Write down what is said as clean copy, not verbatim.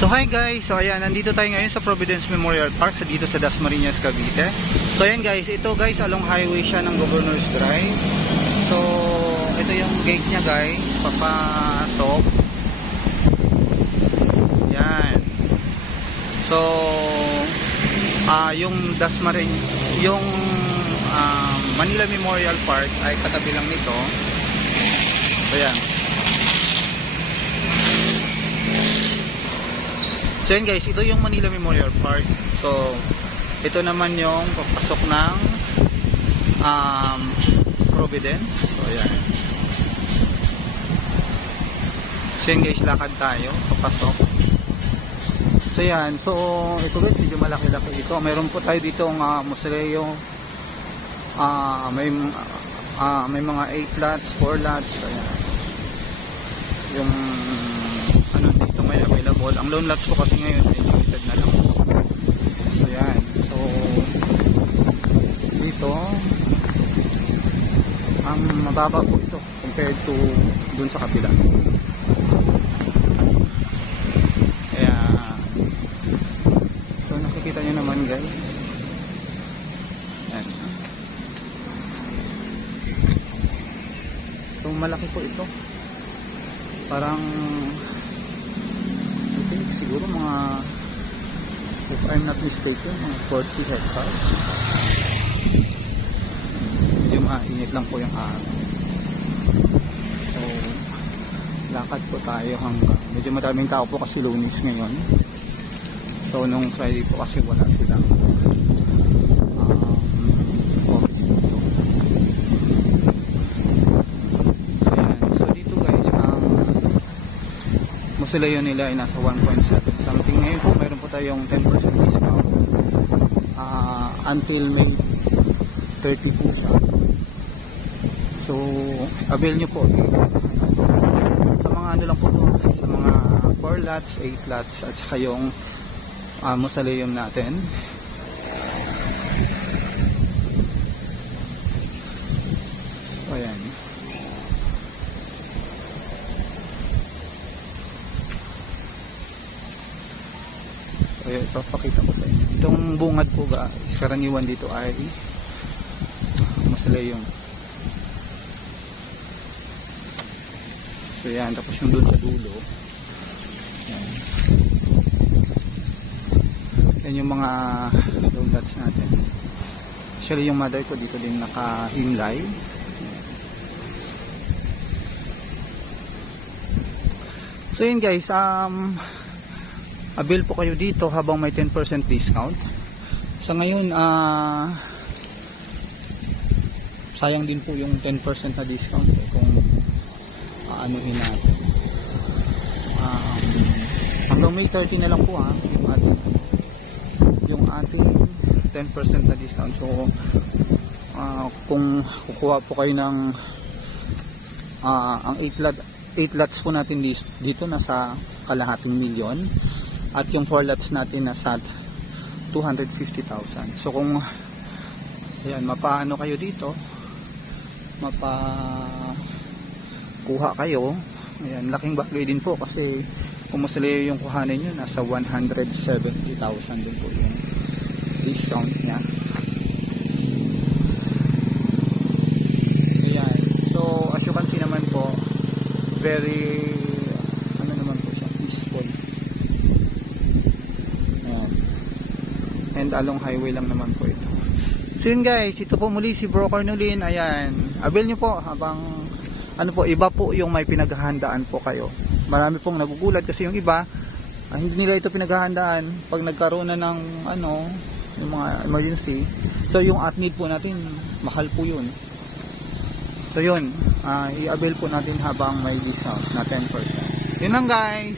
So hi guys, so ayan, nandito tayo ngayon sa Providence Memorial Park dito sa Dasmariñas, Cavite. So ayan guys, ito guys along highway siya ng Governor's Drive. So ito yung gate niya guys, papasok. Yan. So yung yung Manila Memorial Park ay katabi lang nito. So ayan. So yun guys, ito yung Manila Memorial Park. So ito naman yung papasok ng Providence. So yan. So yun guys, lakad tayo papasok. So yan, so ito guys, medyo malaki-laki ito. Mayroon po tayo dito ng museo. May mga 8 lots, 4 lots. So yan. Yung dito may available. Ang loan lots po kasi ngayon ay limited na lang po. So yan. So dito ang mababa po ito compared to dun sa kabila. Kaya so nakikita nyo naman guys. Yan. So malaki po ito. Parang siguro mga, if I'm not mistaken, mga 40 hectares. Yung init lang po yung araw. So lakad po tayo hanggang medyo maraming tao po kasi Lunes ngayon. So nung Friday po kasi wala silang musulayo nila ay nasa 1.7 something. Ngayon po mayroon po tayong 10% discount until May 30 po siya. So avail nyo po sa mga ano lang po to, sa mga 4 lots, 8 lots at saka yung mausoleum natin. So ayan. So ipapakita ko sa inyo. Itong bungad po karaniwan dito ay mausoleum. So yan, tapos yung doon sa dulo. Yan. Yan yung mga donuts natin. Actually yung mother ko dito din nakahimlay. So yun guys, avail po kayo dito habang may 10% discount. Sa ngayon sayang din po yung 10% na discount kung anuhin natin. Hanggang May 30 na lang po yung ating 10% na discount. So kung kukuha po kayo ng ang 8 lots po natin dito nasa kalahating milyon. At yung 4 lots natin nasa 250,000. So kung ayan, mapaano kayo dito, mapakuha kayo, ayan, laking bagay din po kasi kung mausoleum yung kuhanin nyo, nasa 170,000 din po yung discount nya. Ayan, so as you can see naman po, very and along highway lang naman po ito. So yun guys, ito po muli si Bro Cornelin. Ayan, avail nyo po habang iba po yung may pinaghahandaan po kayo. Marami pong nagugulat kasi yung iba hindi nila ito pinaghahandaan pag nagkaroon na ng yung mga emergency. So yung at need po natin mahal po yun. So yun, i-avail po natin habang may discount na 10%. Yun lang guys.